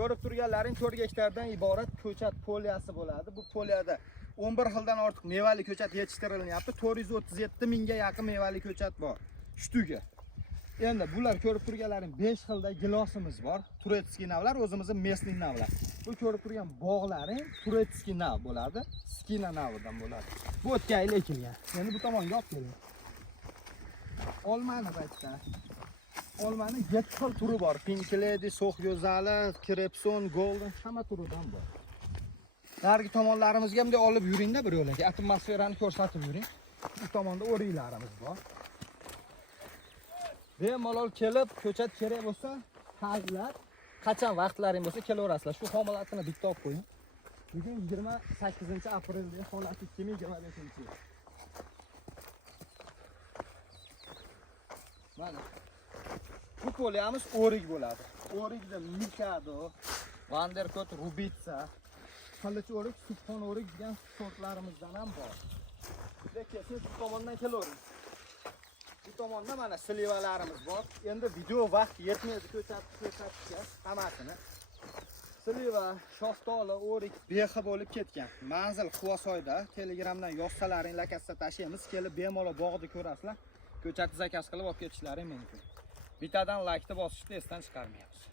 Ko'rib turganlaring 4 gektardan iborat ko'chat poliyasi bo'ladi. Bu poliyada 11 xildan ortiq mevali ko'chat yetishtirilyapti. 437 mingga yaqin mevali ko'chat bor. Shtuga. Endi bular ko'rib turganlaring 5 xilda gilosimiz bor. Turetskiy navlar, o'zimizning местный navlar. Bu ko'rib turgan bog'laring Turetskiy nav bo'ladi. Skina navidan bo'ladi. Bu o'tgan yil ekilgan. Endi bu tomonga olib keling. Olmani paytda. Olmani 7 xil turi bor. Pink Lady, So'x go'zali, Krepson, Golden hamma turidan bor. Narigi tomonlarimizga bunday olib yuringda bir yo'lga. Atmosferani ko'rsatib yuring. Bu tomonda o'riklarimiz bor. Bemalol kelib, ko'chat kerak bo'lsa, hazlar, qachon vaqtlaring bo'lsa kelaverasizlar. Shu holatini bitta olib qo'ying. Bugun 28-aprelda holat 2025-yil. Mana. Bu poliyamiz o'rik bo'ladi. O'rikda Mikado, Vanderkot, Rubitsa, Qilich o'rik, Subhon o'rik degan sortlarimizdan ham bor. Lekin siz bu tomondan kelavering. Bu tomonda mana slivalarimiz bor. Endi video vaqt yetmaydi ko'rsatishga hammasini. Sliva, shoftoli, o'rik behi bo'lib ketgan. Manzil Quvasoyda. Telegramdan yozsalaring lakasida tashlaymiz. Kelib bemalol bog'ni ko'rasizlar. Ko'chatni zakaz qilib olib ketishlaring mumkin. Bittadan laykni bosishni esdan chiqarmayapsiz.